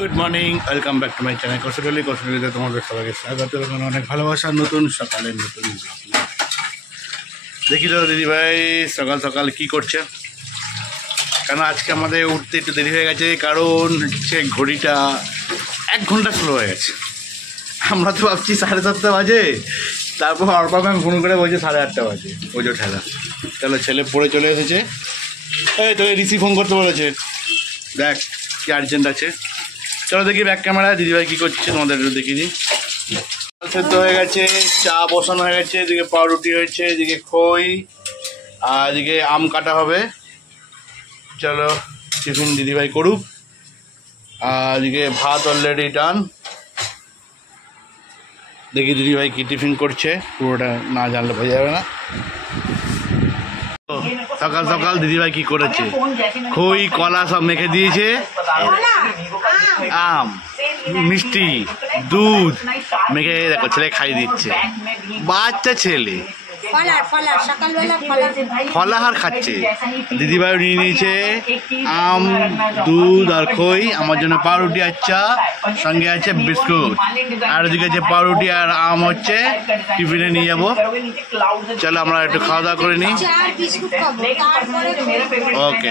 Good morning, welcome back to my channel কৌশলীতে তোমাদের সবাইকে স্বাগত। এবং অনেক ভালোবাসার নতুন সকালের নতুন দেখি তো দিদিভাই সকাল সকাল কি করছে। কেন আজকে আমাদের উঠতে একটু দেরি হয়ে গেছে, কারণ হচ্ছে ঘড়িটা 1 ঘন্টা স্লো হয়ে গেছে। আমরা তো ভাবছি 7:30 বাজে, তারপর অর্পা ম্যাম ফোন করে বলছে 8:30 বাজে। ওজো ঠেলা, তাহলে ছেলে পড়ে চলে এসেছে। এই তোকে রিসি ফোন করতে বলেছে, দেখ কি আর্জেন্ট আছে। চলো দেখি ব্যাক ক্যামেরা দিদিভাই কী করছে, তোমাদের একটু দেখিয়ে দিই। সেদ্ধ হয়ে গেছে, চা বসানো হয়ে গেছে, এদিকে পাউরুটি হয়েছে, এদিকে খই, আর এদিকে আম কাটা হবে। চলো টিফিন দিদিভাই করুক। আর এদিকে ভাত অলরেডি ডান। দেখি দিদিভাই কি টিফিন করছে, পুরোটা না জানলে বোঝা যাবে না। সকাল সকাল দিদিভাই কি করেছে, খই কলা সব মেখে দিয়েছে, আম মিষ্টি দুধ মেখে দেখো ছেলে খাইয়ে দিচ্ছে। বাচ্চা ছেলে ফলাহার খাচ্ছে। দিদিভাই নিয়ে নিয়েছে আম দুধ আর খই, আমার জন্য পাউরুটি আর চা, সঙ্গে আছে বিস্কুট। আর ওদিকে যে পাউরুটি আর আম হচ্ছে টিফিনে নিয়ে যাবো। চলো আমরা একটু খাওয়া দাওয়া করে নিই। ওকে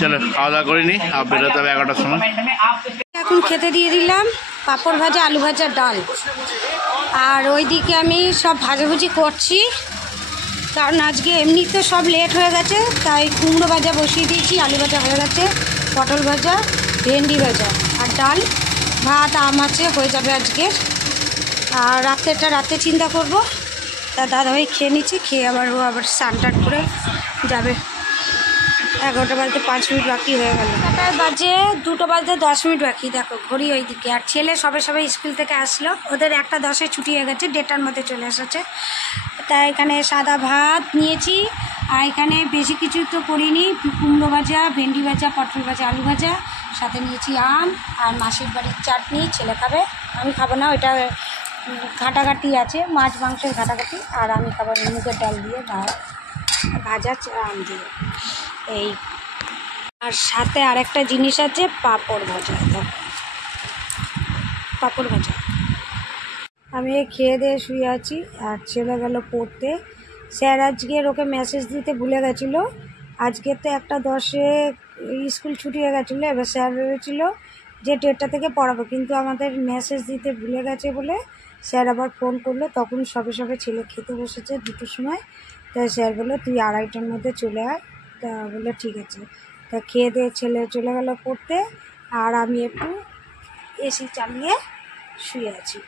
চলো খাওয়া দাওয়া করে নিই, আর বেরোতে হবে 11টার সময়। এখন খেতে দিয়ে দিলাম পাঁপড় ভাজা, আলু ভাজা, ডাল। আর ওইদিকে আমি সব ভাজাভুজি করছি, কারণ আজকে এমনিতে সব লেট হয়ে গেছে, তাই কুমড়ো ভাজা বসিয়ে দিয়েছি, আলু ভাজা হয়ে গেছে, পটল ভাজা, ভেন্ডি ভাজা আর ডাল, ভাত, আম আছে, হয়ে যাবে আজকে। আর রাতে চিন্তা করব। তা দাদাভাই খেয়ে নিচ্ছি, খেয়ে আবার স্নান করে যাবে। 11টা বাজতে 5 মিনিট বাকি হয়ে গেল। 1টায় বাজে 2টো বাজতে 10 মিনিট বাকি, দেখো ঘড়ি ওইদিকে। আর ছেলে সবে স্কুল থেকে আসলো, ওদের 1:10 ছুটি হয়ে গেছে, 1:30টার মধ্যে চলে এসেছে। তাই এখানে সাদা ভাত নিয়েছি, আর এখানে বেশি কিছু তো করিনি। কুমড়ো ভাজা, ভেন্ডি ভাজা, পটল ভাজা, আলু ভাজা, সাথে নিয়েছি আম আর মাসির বাড়ির চাটনি। ছেলে খাবে, আমি খাবো না, ওইটা ঘাটাঘাটি আছে, মাছ মাংসের ঘাটাঘাটি। আর আমি খাবার মুগের ডাল দিয়ে, ভাজা আম দিয়ে এই। আর সাথে আরেকটা জিনিস আছে, পাঁপড় ভাজা। পাঁপড় ভাজা। আমি খেয়ে দিয়ে শুয়ে আছি, আর ছেলে গেল পড়তে। স্যার আজকে ওকে মেসেজ দিতে ভুলে গেছিলো। আজকে তো 1:10 স্কুল ছুটি হয়ে গেছিলো। এবার স্যার ভেবেছিল যে 1:30 থেকে পড়াবো, কিন্তু আমাদের মেসেজ দিতে ভুলে গেছে বলে স্যার আবার ফোন করলো। তখন সবে ছেলে খেতে বসেছে 2টোর সময়। তাই স্যার বললো তুই 2:30টার মধ্যে চলে আয়। তা বললো ঠিক আছে। তা খেয়ে দিয়ে ছেলে চলে গেল পড়তে, আর আমি একটু এসি চালিয়ে শুয়ে আছি।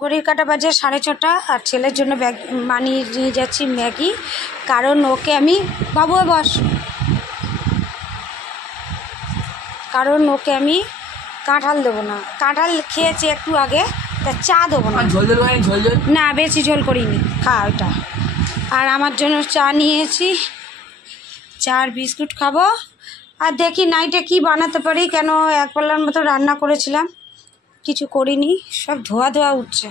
ঘড়ির কাঁটা বাজে 6:30, আর ছেলের জন্য বানিয়ে নিয়ে যাচ্ছি ম্যাগি। কারণ ওকে আমি কাঁঠাল দেবো না। কাঁঠাল খেয়েছি একটু আগে, তা চা দেবো না। না বেশি ঝোল করিনি, খা ওইটা। আর আমার জন্য চা নিয়েছি, চা আর বিস্কুট খাবো। আর দেখি নাইটে কি বানাতে পারি, কেন 1 পাল্লার মতো রান্না করেছিলাম, কিছু করিনি, সব ধোয়া উঠছে।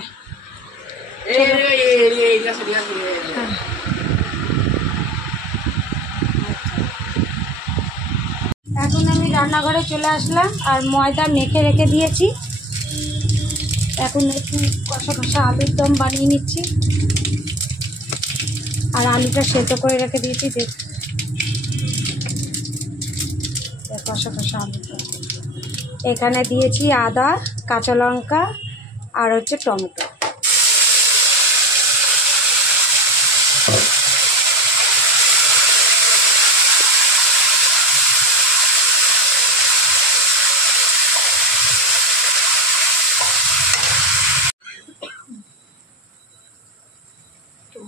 এখন আমি রান্নাঘরে চলে আসলাম, আর ময়দা মেখে রেখে দিয়েছি। এখন একটু কষা আলুর দম বানিয়ে নিচ্ছি, আর আলুটা সেদ্ধ করে রেখে দিয়েছি। কষা আলুর দম এখানে দিয়েছি আদা, কাঁচা লঙ্কা আর হচ্ছে টমেটো।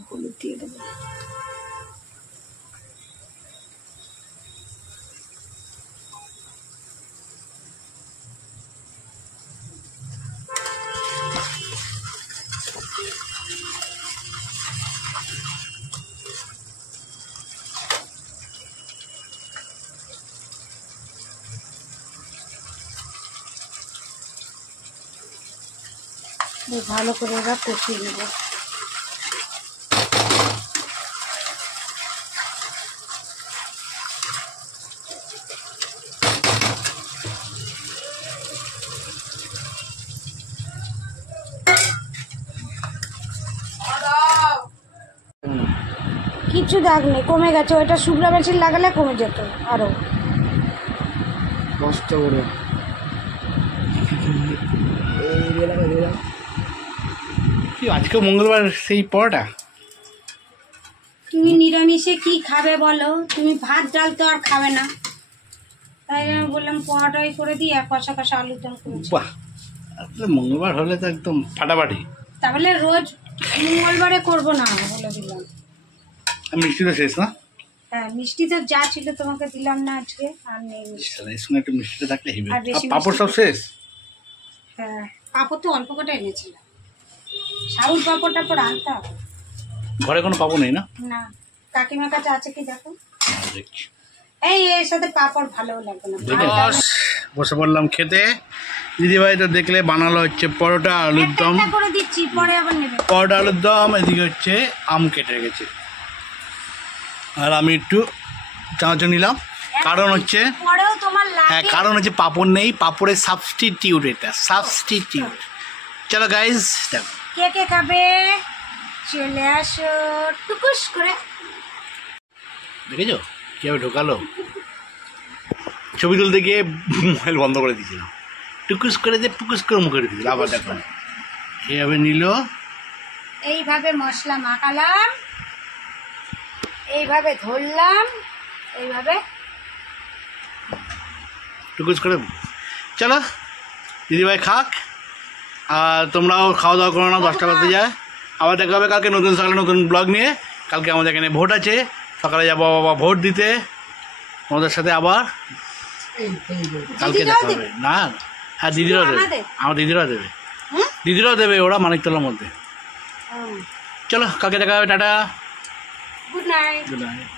হলুদ দিয়ে দেবো। ভালো করে এবার কষিয়ে নেব। কিচ্ছু দাগ নেই, কমে গেছে। ওইটা শুকনো মেশিন লাগালে কমে যেত আরও। কষ্ট করে কি আজকে মঙ্গলবার সেই পরোটা? তুমি নিরামিষে কি খাবে বলো? তুমি ভাত ডাল তো আর খাবে না, তাই আমি বললাম পরোটাই করে দিই আর কষা কষা আলুর দম করেছি। বাহ, আসলে মঙ্গলবার হলে তো একদম ফাটাফাটি। তাহলে রোজ মঙ্গলবারে করবো না বলে দিলাম। মিষ্টি তো শেষ না? হ্যাঁ, মিষ্টি তো যা ছিল তোমাকে দিলাম না আজকে, আর নেই মিষ্টি। এর সঙ্গে একটু মিষ্টিটা থাকলে হেবে। আর বেশি পাপড় সব মিষ্টি- শেষ? হ্যাঁ, পাঁপড় তো অল্প কটা এনেছিলাম, সাউল পাঁপড় টাপড় আনতে হবে। ঘরে কোনো পাপড় নেই না? না, কাকিমার কাছে আছে কি দেখো। দেখছি। এই এর সাথে পাঁপড় ভালোও লাগবে না। বসে পড়লাম খেতে। দিদিভাই তো দেখলে বানালো হচ্ছে পরোটা আলুর দম। একটা করে দিচ্ছি, পরে আবার নেবে। পরোটা আলুর দম, এদিকে হচ্ছে আম কেটে রেখেছে, আর আমি একটু চানাচুর নিলাম। কারণ হচ্ছে পরেও তোমার হ্যাঁ, লাগে। কারণ হচ্ছে পাপড় নেই, পাপড়ের সাবস্টিটিউট, এটা সাবস্টিটিউট। চলো গাইজ, দেখো কে কে খাবে চলে আসো টুকুস করে। দেখেছো কীভাবে ঢোকালো? ছবি তুলতে গিয়ে মোবাইল বন্ধ করে দিয়েছিল, টুকুস করে দিয়ে টুকুস করে মুখে ঢুকে দিল। আবার দেখো এইভাবে নিল, এইভাবে মশলা মাখালাম, এইভাবে ধরলাম, এইভাবে টুকুস করে। চলো দিদিভাই খাক, আর তোমরাও খাওয়া দাওয়া করো না, 10টা বাজতে যায়। আবার দেখা হবে কালকে নতুন সকালে নতুন ব্লগ নিয়ে। কালকে আমাদের এখানে ভোট আছে, সকালে যাবো বাবা ভোট দিতে আমাদের সাথে। আবার কালকে দেখা হবে না? হ্যাঁ, দিদিরাও দেবে, আমার দিদিরাও দেবে, দিদিরাও দেবে, ওরা মানিকতলার মধ্যে। চলো কালকে দেখা হবে, tata, good night. Good night.